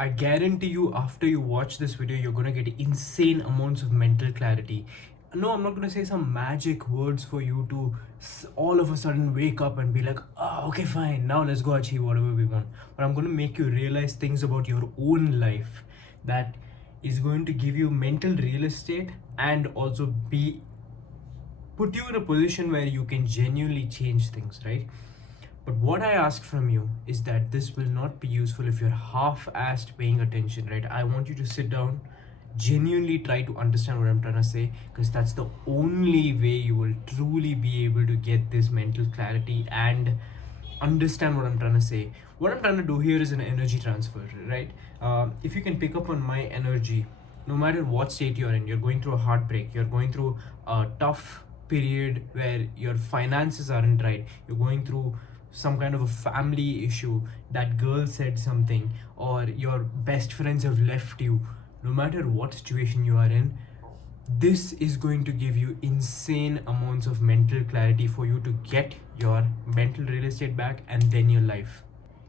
I guarantee you, after you watch this video, you're gonna get insane amounts of mental clarity. No, I'm not gonna say some magic words for you to all of a sudden wake up and be like, oh, okay, fine, now let's go achieve whatever we want. But I'm gonna make you realize things about your own life that is going to give you mental real estate and also be put you in a position where you can genuinely change things, right? But what I ask from you is that this will not be useful if you're half-assed paying attention, right? I want you to sit down, genuinely try to understand what I'm trying to say, because that's the only way you will truly be able to get this mental clarity and understand what I'm trying to say. What I'm trying to do here is an energy transfer, right? If you can pick up on my energy, no matter what state you're in, you're going through a heartbreak, you're going through a tough period where your finances aren't right, you're going through some kind of a family issue, that girl said something, or your best friends have left you, no matter what situation you are in, this is going to give you insane amounts of mental clarity for you to get your mental real estate back and then your life.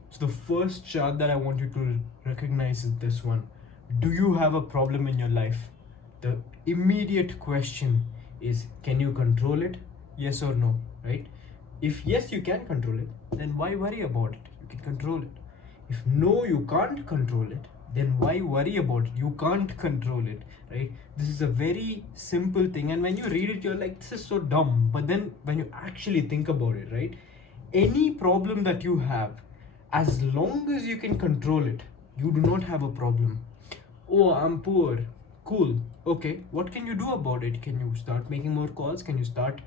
So the first chart that I want you to recognize is this one. Do you have a problem in your life? The immediate question is, can you control it? Yes or no, right? If yes, you can control it, then why worry about it? You can control it. If no, you can't control it, then why worry about it? You can't control it, right? This is a very simple thing, and when you read it, you're like, this is so dumb. But then when you actually think about it, right? Any problem that you have, as long as you can control it, you do not have a problem. Oh, I'm poor. Cool. Okay, what can you do about it? Can you start making more calls? Can you start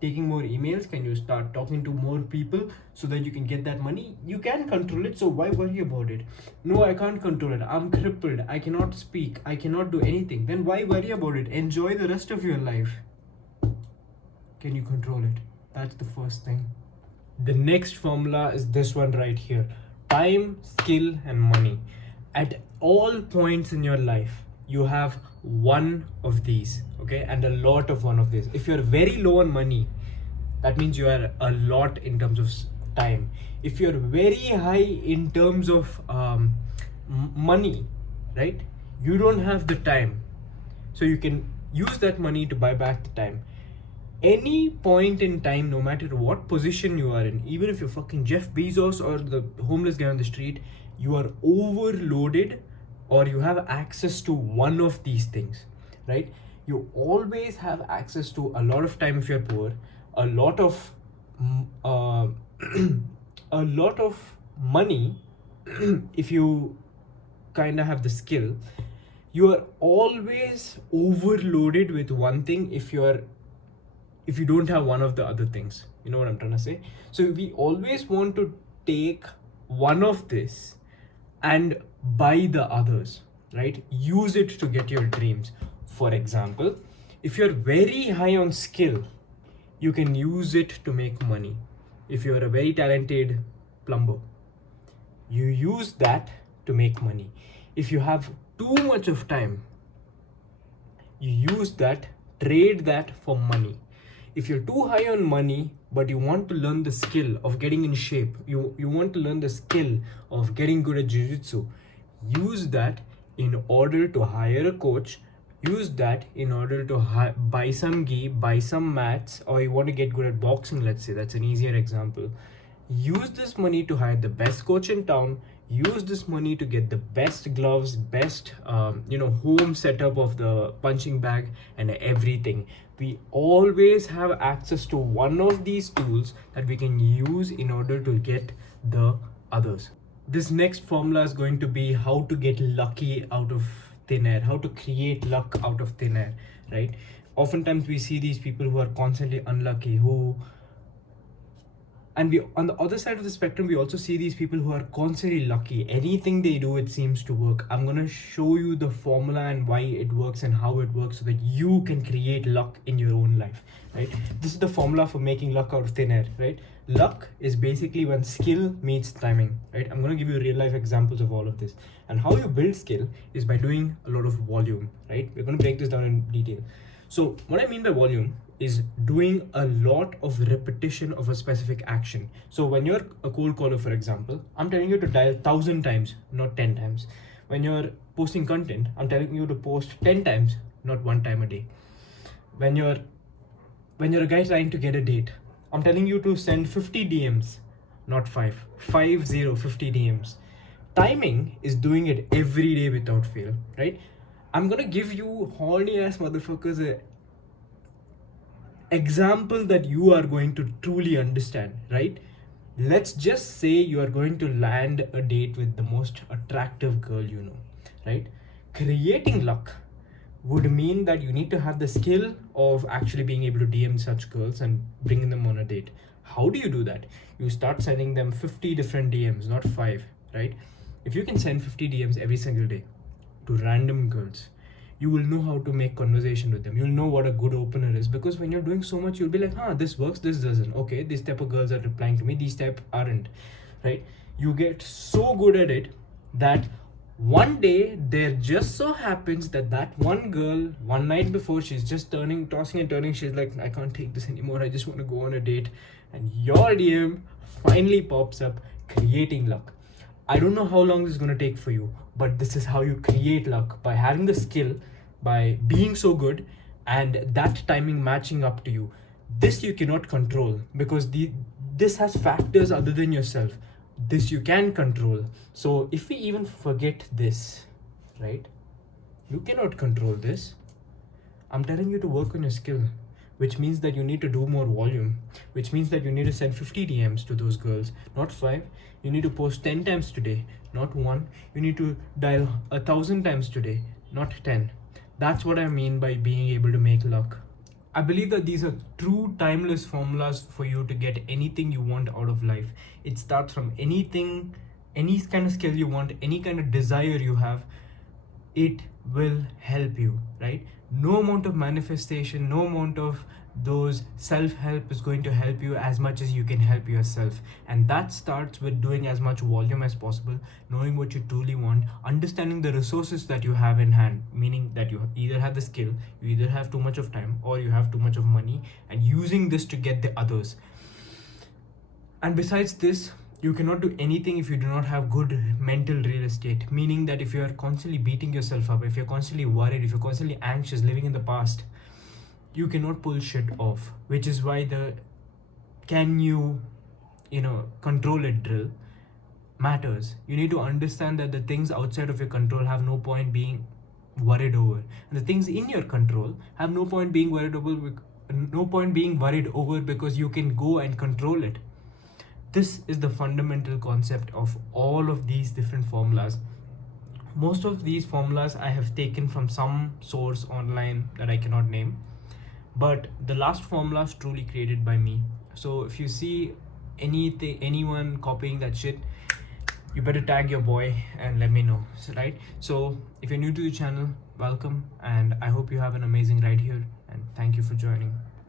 taking more emails? Can you start talking to more people so that you can get that money? You can control it, so why worry about it? No, I can't control it. I'm crippled. I cannot speak. I cannot do anything. Then why worry about it? Enjoy the rest of your life. Can you control it? That's the first thing. The next formula is this one right here: time, skill, and money. At all points in your life, you have one of these, okay, and a lot of one of these. If you're very low on money, that means you are a lot in terms of time. If you're very high in terms of money, right, you don't have the time, so you can use that money to buy back the time. Any point in time, no matter what position you are in, even if you're fucking Jeff Bezos or the homeless guy on the street, you are overloaded or you have access to one of these things, right? You always have access to a lot of time if you're poor, a lot of a lot of money if you kind of have the skill. You are always overloaded with one thing if you don't have one of the other things. You know what I'm trying to say? So we always want to take one of this and buy the others, right? Use it to get your dreams. For example, if you're very high on skill, you can use it to make money. If you're a very talented plumber, you use that to make money. If you have too much of time, you use that, trade that for money. If you're too high on money but you want to learn the skill of getting in shape, you want to learn the skill of getting good at jiu-jitsu, use that in order to hire a coach, use that in order to buy some gi, buy some mats, or you want to get good at boxing, let's say, that's an easier example. Use this money to hire the best coach in town, use this money to get the best gloves, best home setup of the punching bag and everything. We always have access to one of these tools that we can use in order to get the others. This next formula is going to be how to get lucky out of thin air, how to create luck out of thin air, right? Oftentimes we see these people who are constantly unlucky, and we, on the other side of the spectrum, we also see these people who are constantly lucky. Anything they do, it seems to work. I'm gonna show you the formula and why it works and how it works so that you can create luck in your own life, right? This is the formula for making luck out of thin air, right? Luck is basically when skill meets timing, right? I'm gonna give you real life examples of all of this. And how you build skill is by doing a lot of volume, right? We're gonna break this down in detail. So what I mean by volume is doing a lot of repetition of a specific action. So when you're a cold caller, for example, I'm telling you to dial 1,000 times, not 10 times. When you're posting content, I'm telling you to post 10 times, not one time a day. When you're a guy trying to get a date, I'm telling you to send 50 DMs, not 5. 50 DMs. Timing is doing it every day without fail, right? I'm gonna give you horny ass motherfuckers a example that you are going to truly understand, right? Let's just say you are going to land a date with the most attractive girl you know, right? Creating luck would mean that you need to have the skill of actually being able to DM such girls and bringing them on a date. How do you do that? You start sending them 50 different DMs, not 5, right? If you can send 50 DMs every single day to random girls, you will know how to make conversation with them. You'll know what a good opener is, because when you're doing so much, you'll be like, this works, this doesn't. Okay, this type of girls are replying to me, these type aren't, right? You get so good at it that one day there just so happens that one girl, one night before, she's just tossing and turning, she's like, I can't take this anymore, I just want to go on a date. And your DM finally pops up, creating luck. I don't know how long this is going to take for you, but this is how you create luck, by having the skill, by being so good, and that timing matching up to you. This you cannot control, because this has factors other than yourself. This you can control. So if we even forget this, right, you cannot control this. I'm telling you to work on your skill, which means that you need to do more volume, which means that you need to send 50 DMs to those girls, not 5. You need to post 10 times today, not 1. You need to dial 1,000 times today, not 10. That's what I mean by being able to make luck. I believe that these are true timeless formulas for you to get anything you want out of life. It starts from anything, any kind of skill you want, any kind of desire you have, it will help you, right? No amount of manifestation, no amount of those self-help is going to help you as much as you can help yourself. And that starts with doing as much volume as possible, knowing what you truly want, understanding the resources that you have in hand, meaning that you either have the skill, you either have too much of time, or you have too much of money, and using this to get the others. And besides this, you cannot do anything if you do not have good mental real estate, meaning that if you are constantly beating yourself up, if you're constantly worried, if you're constantly anxious, living in the past, you cannot pull shit off. Which is why the can you control it drill matters. You need to understand that the things outside of your control have no point being worried over, and the things in your control have no point being worried over, because you can go and control it. This is the fundamental concept of all of these different formulas. Most of these formulas I have taken from some source online that I cannot name, but the last formula is truly created by me. So if you see anyone copying that shit, you better tag your boy and let me know, right? So if you're new to the channel, welcome, and I hope you have an amazing ride here, and thank you for joining.